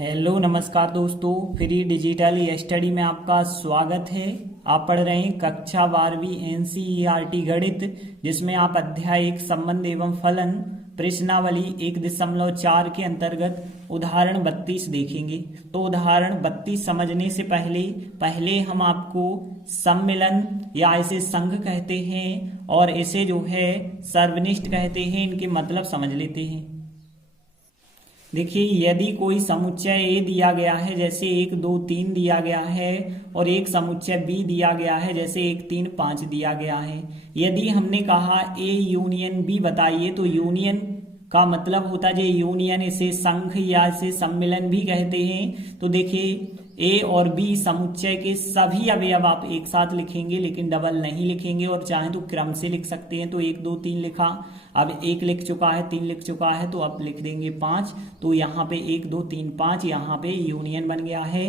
Hello नमस्कार दोस्तों, free digital study में आपका स्वागत है। आप पढ़ रहे हैं कक्षा 12वीं एनसीईआरटी गणित, जिसमें आप अध्याय 1 संबंध एवं फलन प्रश्नावली 1.4 के अंतर्गत उदाहरण 32 देखेंगे। तो उदाहरण 32 समझने से पहले हम आपको सम्मिलन या इसे संघ कहते हैं और इसे जो है सर्वनिष्ठ कहते हैं, इनके मतलब समझ लेते हैं। देखिए, यदि कोई समुच्चय ए दिया गया है जैसे 1 2 3 दिया गया है और एक समुच्चय बी दिया गया है जैसे 1 3 5 दिया गया है। यदि हमने कहा ए यूनियन बी बताइए, तो यूनियन का मतलब होता है यूनियन, इसे संघ या इसे सम्मिलन भी कहते हैं। तो देखिए, ए और बी समुच्चय के सभी अवयव आप एक साथ लिखेंगे, लेकिन डबल नहीं लिखेंगे, और चाहे तो क्रम से लिख सकते हैं। तो 1 2 3 लिखा, अब 1 लिख चुका है, 3 लिख चुका है, तो अब लिख देंगे 5। तो यहाँ पे 1 2 3 5 यहाँ पे यूनियन बन गया है।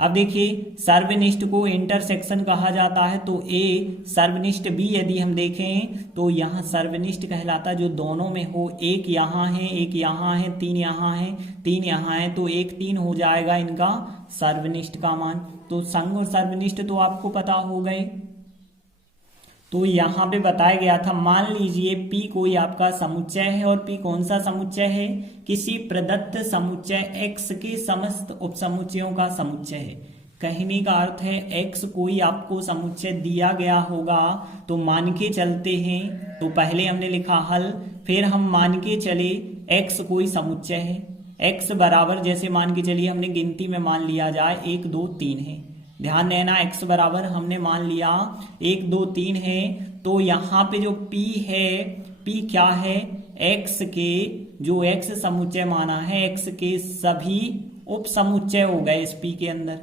अब देखिए, सर्वनिष्ठ को इंटरसेक्शन कहा जाता है। तो ए सर्वनिष्ठ बी यदि हम देखें तो यहाँ सर्वनिष्ठ कहलाता है जो दोनों में हो। एक यहाँ है, एक यहाँ है, 3 यहाँ है, 3 यहाँ है, तो 1 3 हो जाएगा इनका सर्वनिष्ठ का मान। तो संघ और सर्वनिष्ठ तो आपको पता हो गए। तो यहाँ पे बताया गया था, मान लीजिए P कोई आपका समुच्चय है, और P कौन सा समुच्चय है? किसी प्रदत्त समुच्चय X के समस्त उपसमुच्चयों का समुच्चय है। कहने का अर्थ है X कोई आपको समुच्चय दिया गया होगा, तो मान के चलते हैं। तो पहले हमने लिखा हल, फिर हम मान के चले X कोई समुच्चय है। X बराबर, जैसे मान के चलिए हमने गिनती में मान लिया जाए 1 2 3 है। ध्यान देना, x बराबर हमने मान लिया 1 2 3 है। तो यहाँ पे जो p है, p क्या है? x के जो x समुच्चय माना है, x के सभी उप समुच्चय हो गए इस p के अंदर।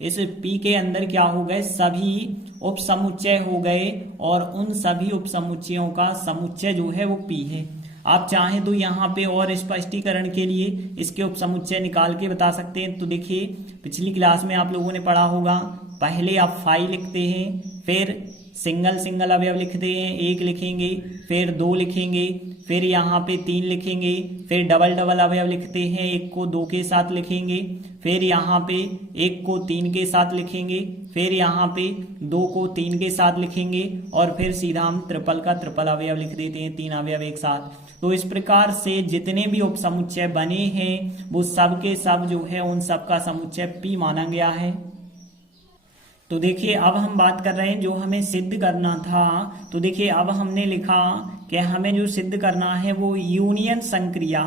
इस p के अंदर क्या हो गए? सभी उप समुच्चय हो गए, और उन सभी उप समुच्चयों का समुच्चय जो है वो p है। आप चाहें तो यहाँ पे और स्पष्टीकरण के लिए इसके उपसमुच्चय निकाल के बता सकते हैं। तो देखिए, पिछली क्लास में आप लोगों ने पढ़ा होगा, पहले आप फाई लिखते हैं, फिर सिंगल सिंगल अवयव लिखते हैं, 1 लिखेंगे, फिर 2 लिखेंगे, फिर यहाँ पे 3 लिखेंगे, फिर डबल डबल अवयव लिखते हैं, 1 को 2 के साथ लिखेंगे, फिर यहाँ पे 1 को 3 के साथ लिखेंगे, फिर यहाँ पे 2 को 3 के साथ लिखेंगे, और फिर सीधा हम ट्रिपल का ट्रिपल अवयव लिख देते हैं, 3 अवयव एक साथ। तो इस प्रकार से जितने भी उपसमुच्चय बने हैं वो सब के सब जो है उन सब का समुच्चय P माना गया है। तो देखिए, अब हम बात कर रहे हैं जो हमें सिद्ध करना था। तो देखिए, अब हमने लिखा कि हमें जो सिद्ध करना है वो यूनियन संक्रिया,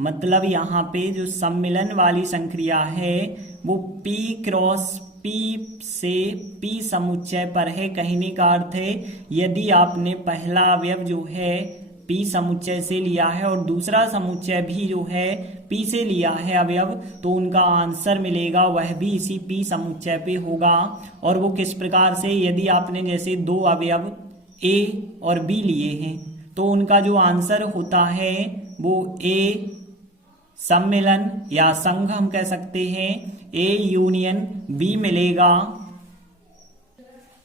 मतलब यहाँ पे जो सम्मिलन वाली संक्रिया है वो P क्रॉस P से P समुच्चय पर है। कहने का अर्थ है, यदि आपने पहला अवयव जो है P समुच्चय से लिया है और दूसरा समुच्चय भी जो है P से लिया है अवयव, तो उनका आंसर मिलेगा वह भी इसी P समुच्चय पे होगा। और वो किस प्रकार से? यदि आपने जैसे 2 अवयव A और B लिए हैं, तो उनका जो आंसर होता है वो A सम्मिलन या संघ हम कह सकते हैं, A यूनियन B मिलेगा।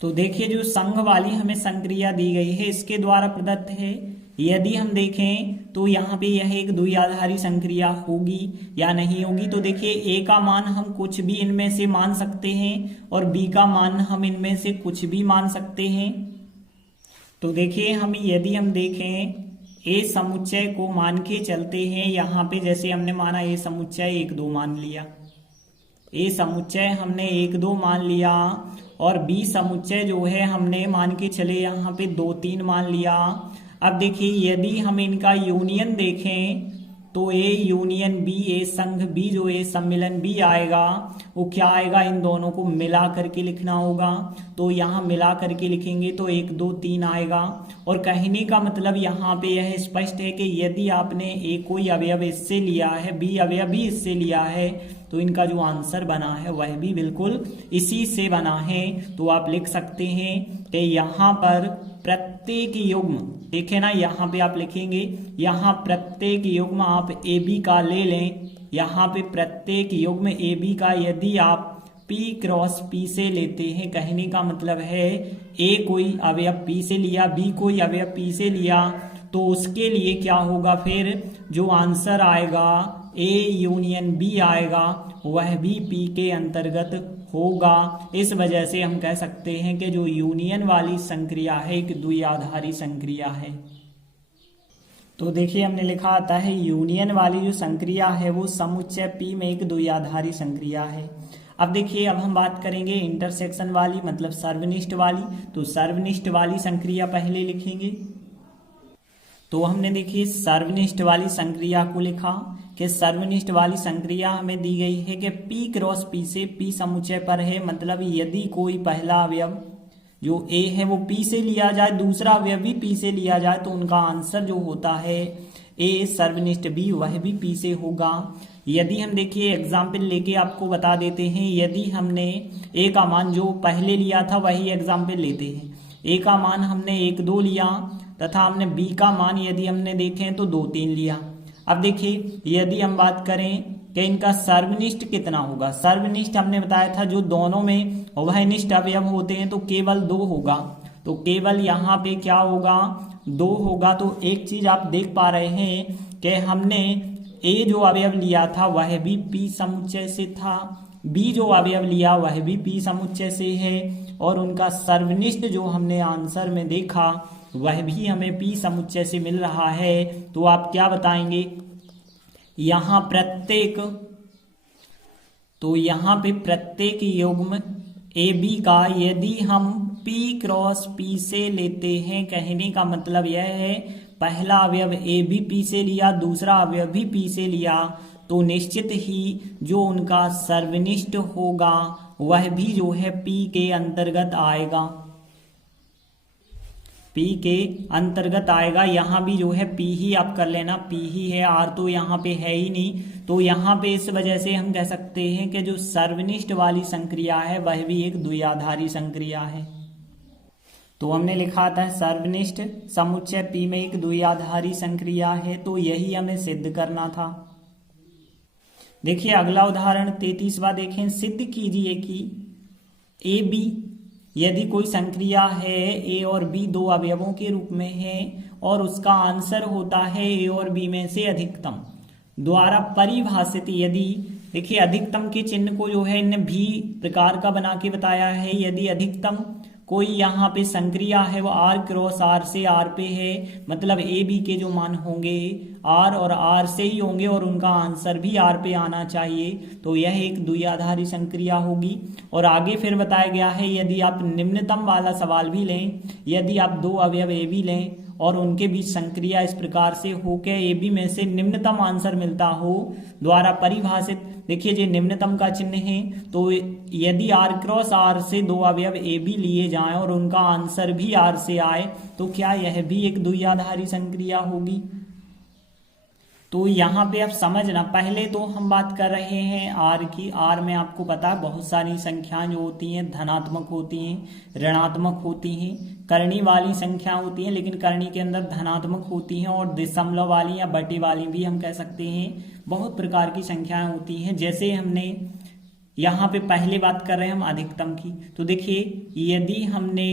तो देखिए, जो संघ वाली हमें संक्रिया दी गई है इसके द्वारा प्रदत्त है। यदि हम देखें तो यहाँ पे यह एक द्विआधारी संक्रिया होगी या नहीं होगी। तो देखिए, A का मान हम कुछ भी इनमें से मान सकते हैं और B का मान हम इनमें से कुछ भी मान सकते हैं। तो देखिए, यदि हम देखें A समुच्चय को मान के चलते हैं, यहाँ पे जैसे हमने माना A समुच्चय 1 2 मान लिया, A समुच्चय हमने 1 2 मान लिया, और B समुच्चय जो है हमने मान के चले यहाँ पे 2 3 मान लिया। अब देखिए, यदि हम इनका यूनियन देखें तो A यूनियन B, A संघ B, जो A सम्मिलन B आएगा वो क्या आएगा? इन दोनों को मिला करके लिखना होगा। तो यहाँ मिला करके लिखेंगे तो 1 2 3 आएगा। और कहने का मतलब यहाँ पे यह स्पष्ट है कि यदि आपने A कोई अवयव इससे लिया है, B अवयव भी इससे लिया है, तो इनका जो आंसर बना है वह भी बिल्कुल इसी से बना है। तो आप लिख सकते हैं कि यहाँ पर प्रत्येक युग्म, देखें ना, यहाँ पे आप लिखेंगे, यहाँ प्रत्येक युग्म आप AB का ले लें। यहाँ पे प्रत्येक युग्म AB का यदि आप P क्रॉस P से लेते हैं, कहने का मतलब है A कोई अवयव P से लिया, B कोई अवयव P से लिया, तो उसके लिए क्या होगा? फिर जो आंसर आएगा ए यूनियन बी आएगा वह भी पी के अंतर्गत होगा। इस वजह से हम कह सकते हैं कि जो यूनियन वाली संक्रिया है एक द्विआधारी संक्रिया है। तो देखिए हमने लिखा आता है यूनियन वाली जो संक्रिया है वो समुच्चय पी में एक द्विआधारी संक्रिया है। अब देखिए अब हम बात करेंगे इंटरसेक्शन वाली मतलब सर्वनिष्ठ वाली। तो सर्वनिष्ठ वाली संक्रिया पहले लिखेंगे। तो हमने देखिए सर्वनिष्ठ वाली संक्रिया को लिखा कि सर्वनिष्ठ वाली संक्रिया हमें दी गई है कि P क्रॉस P से P समुच्चय पर है, मतलब यदि कोई पहला अवयव जो A है वो P से लिया जाए, दूसरा अवयव भी P से लिया जाए, तो उनका आंसर जो होता है A सर्वनिष्ठ B वह भी P से होगा। यदि हम देखिए एग्जाम्पल लेके आपको बता देते हैं, यदि हमने A का मान जो पहले लिया था वही एग्जाम्पल लेते हैं। A का मान हमने 1 2 लिया तथा हमने B का मान यदि हमने देखें तो 2 3 लिया। अब देखिए यदि हम बात करें कि इनका सर्वनिष्ठ कितना होगा, सर्वनिष्ठ हमने बताया था जो दोनों में उभयनिष्ठ अवयव होते हैं तो केवल 2 होगा। तो केवल यहाँ पे क्या होगा 2 होगा। तो एक चीज आप देख पा रहे हैं कि हमने A जो अवयव लिया था वह भी P समुच्चय से था, B जो अवयव लिया वह भी P समुच्चय से है, और उनका सर्वनिष्ठ जो हमने आंसर में देखा वह भी हमें P समुच्चय से मिल रहा है। तो आप क्या बताएंगे यहाँ पे प्रत्येक युग्म AB का यदि हम P क्रॉस P से लेते हैं, कहने का मतलब यह है पहला अवयव A भी P से लिया, दूसरा अवयव भी P से लिया, तो निश्चित ही जो उनका सर्वनिष्ठ होगा वह भी जो है P के अंतर्गत आएगा, P के अंतर्गत आएगा। यहाँ भी जो है P ही आप कर लेना, P ही है, R तो यहाँ पे है ही नहीं। तो यहाँ पे इस वजह से हम कह सकते हैं कि जो सर्वनिष्ठ वाली संक्रिया है वह भी एक द्विआधारी संक्रिया है। तो हमने लिखा था सर्वनिष्ठ समुच्चय P में एक द्विआधारी संक्रिया है, तो यही हमें सिद्ध करना था। देखिए अगला उदाहरण 33वां देखें। सिद्ध कीजिए कि AB यदि कोई संक्रिया है A और B दो अवयवों के रूप में है और उसका आंसर होता है A और B में से अधिकतम द्वारा परिभाषित। यदि देखिए अधिकतम के चिन्ह को जो है इन्हें भी प्रकार का बना के बताया है। यदि अधिकतम कोई यहाँ पे संक्रिया है वो R क्रॉस R से R पे है, मतलब A B के जो मान होंगे R और R से ही होंगे और उनका आंसर भी R पे आना चाहिए, तो यह एक द्विआधारी संक्रिया होगी। और आगे फिर बताया गया है यदि आप निम्नतम वाला सवाल भी लें, यदि आप दो अवयव A B लें और उनके बीच संक्रिया इस प्रकार से हो के A B में से निम्नतम आंसर मिलता हो द्वारा परिभाषित। देखिए जो निम्नतम का चिन्ह है, तो यदि R क्रॉस R से दो अवयव A B लिए जाएं और उनका आंसर भी R से आए तो क्या यह भी एक द्विआधारी संक्रिया होगी। तो यहाँ पे आप समझना, पहले तो हम बात कर रहे हैं R की। R में आपको पता है बहुत सारी संख्याएं जो होती हैं धनात्मक होती हैं, ऋणात्मक होती हैं, करनी वाली संख्या होती हैं, लेकिन करनी के अंदर धनात्मक होती हैं, और दशमलव वाली या बटे वाली भी हम कह सकते हैं। बहुत प्रकार की संख्याएं होती हैं। जैसे हमने यहाँ पे पहले बात कर रहे हैं हम अधिकतम की, तो देखिए यदि हमने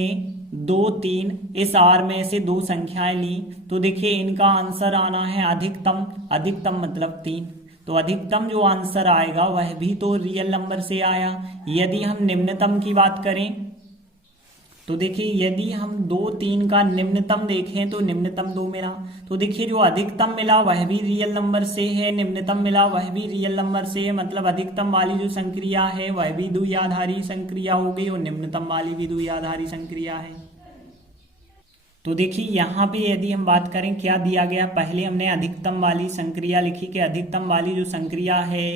2 3 इस R में से दो संख्याएं ली तो देखिए इनका आंसर आना है अधिकतम, अधिकतम मतलब 3, तो अधिकतम जो आंसर आएगा वह भी तो रियल नंबर से आया। यदि हम निम्नतम की बात करें तो देखिए यदि हम 2 3 का निम्नतम देखें तो निम्नतम 2 मिला, तो देखिए जो अधिकतम मिला वह भी रियल नंबर से है, निम्नतम मिला वह भी रियल नंबर से है, मतलब अधिकतम वाली जो संक्रिया है वह भी द्विआधारी संक्रिया हो गई और निम्नतम वाली भी द्विआधारी संक्रिया है। तो देखिए यहाँ पे यदि हम बात करें क्या दिया गया, पहले हमने अधिकतम वाली संक्रिया लिखी कि अधिकतम वाली जो संक्रिया है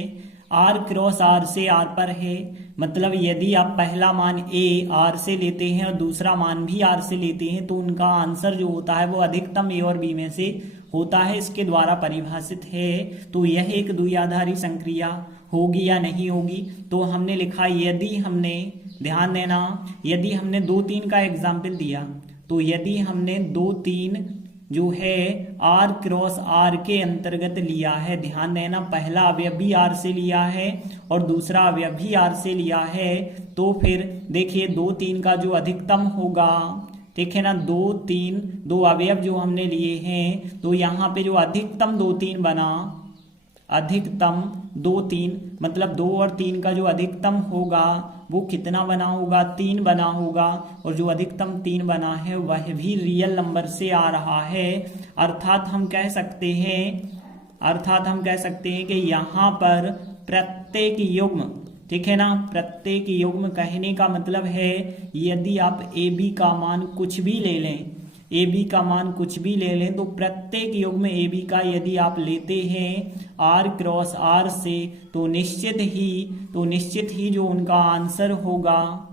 R क्रॉस R से R पर है, मतलब यदि आप पहला मान A R से लेते हैं और दूसरा मान भी R से लेते हैं तो उनका आंसर जो होता है वो अधिकतम A और B में से होता है, इसके द्वारा परिभाषित है। तो यह एक द्विआधारी संक्रिया होगी या नहीं होगी। तो हमने लिखा यदि हमने, ध्यान देना, यदि हमने 2 3 का एग्जाम्पल दिया, तो यदि हमने 2 3 जो है R क्रॉस R के अंतर्गत लिया है, ध्यान देना पहला अवयव भी R से लिया है और दूसरा अवयव भी R से लिया है, तो फिर देखिए 2 3 का जो अधिकतम होगा, ठीक है ना, 2 3 दो अवयव जो हमने लिए हैं, तो यहाँ पे जो अधिकतम 2 3 बना अधिकतम 2 3, मतलब 2 और 3 का जो अधिकतम होगा वो कितना बना होगा, 3 बना होगा, और जो अधिकतम 3 बना है वह भी रियल नंबर से आ रहा है। अर्थात हम कह सकते हैं कि यहाँ पर प्रत्येक युग्म, ठीक है ना, प्रत्येक युग्म कहने का मतलब है यदि आप ए बी का मान कुछ भी ले लें, ए बी का मान कुछ भी ले लें, तो प्रत्येक युग्म ए बी का यदि आप लेते हैं आर क्रॉस आर से, तो निश्चित ही जो उनका आंसर होगा,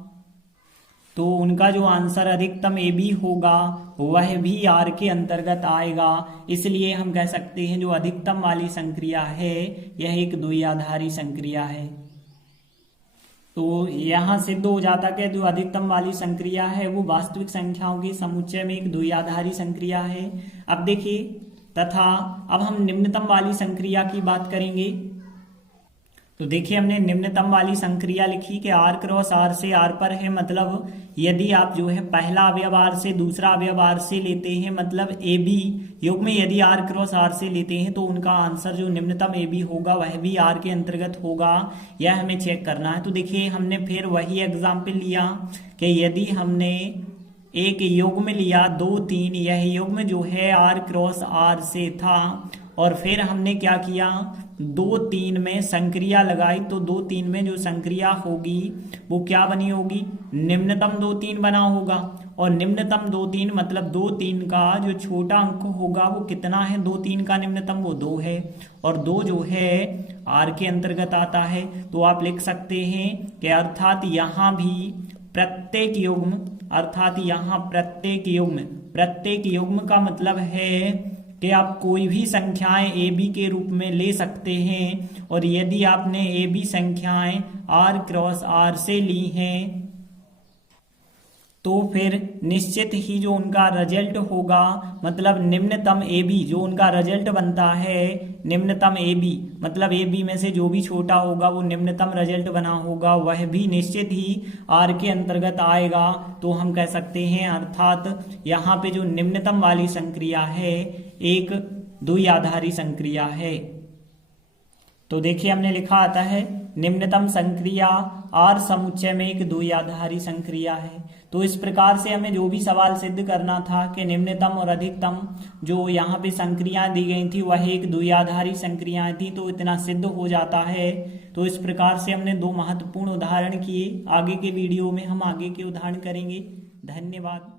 तो उनका जो आंसर अधिकतम ए बी होगा वह भी आर के अंतर्गत आएगा। इसलिए हम कह सकते हैं जो अधिकतम वाली संक्रिया है यह एक द्विआधारी संक्रिया है। तो यहाँ सिद्ध हो जाता कि जो अधिकतम वाली संक्रिया है वो वास्तविक संख्याओं के समुच्चय में एक द्विआधारी संक्रिया है। अब देखिए, तथा अब हम निम्नतम वाली संक्रिया की बात करेंगे। तो देखिए, हमने निम्नतम वाली संक्रिया लिखी कि आर क्रॉस आर से आर पर है, मतलब यदि आप जो है पहला अवयव आर से दूसरा अवयव आर से लेते हैं, मतलब ए बी युग्म में यदि आर क्रॉस आर से लेते हैं तो उनका आंसर जो निम्नतम ए बी होगा वह भी आर के अंतर्गत होगा, यह हमें चेक करना है। तो देखिए, हमने फिर वही एग्जाम्पल लिया कि यदि हमने एक युग्म लिया 2 3, यह युग्म जो है आर क्रॉस आर से था, और फिर हमने क्या किया, 2 3 में संक्रिया लगाई, तो 2 3 में जो संक्रिया होगी वो क्या बनी होगी, निम्नतम 2 3 बना होगा, और निम्नतम 2 3 मतलब 2 3 का जो छोटा अंक होगा वो कितना है, 2 3 का निम्नतम वो 2 है, और 2 जो है आर के अंतर्गत आता है। तो आप लिख सकते हैं कि अर्थात यहाँ भी प्रत्येक युग्म, अर्थात यहाँ प्रत्येक युग्म का मतलब है कि आप कोई भी संख्याएं ए बी के रूप में ले सकते हैं, और यदि आपने ए बी संख्याएं आर क्रॉस आर से ली हैं तो फिर निश्चित ही जो उनका रिजल्ट होगा, मतलब निम्नतम ए बी जो उनका रिजल्ट बनता है, निम्नतम ए बी मतलब ए बी में से जो भी छोटा होगा वो निम्नतम रिजल्ट बना होगा, वह भी निश्चित ही आर के अंतर्गत आएगा। तो हम कह सकते हैं अर्थात यहाँ पे जो निम्नतम वाली संक्रिया है एक द्विआधारी संक्रिया है। तो देखिए, हमने लिखा आता है निम्नतम संक्रिया आर समुच्चय में एक द्विआधारी संक्रिया है। तो इस प्रकार से हमें जो भी सवाल सिद्ध करना था कि निम्नतम और अधिकतम जो यहाँ पे संक्रियाएं दी गई थी वह एक द्विआधारी संक्रियाएं थी, तो इतना सिद्ध हो जाता है। तो इस प्रकार से हमने 2 महत्वपूर्ण उदाहरण किए। आगे के वीडियो में हम आगे के उदाहरण करेंगे। धन्यवाद।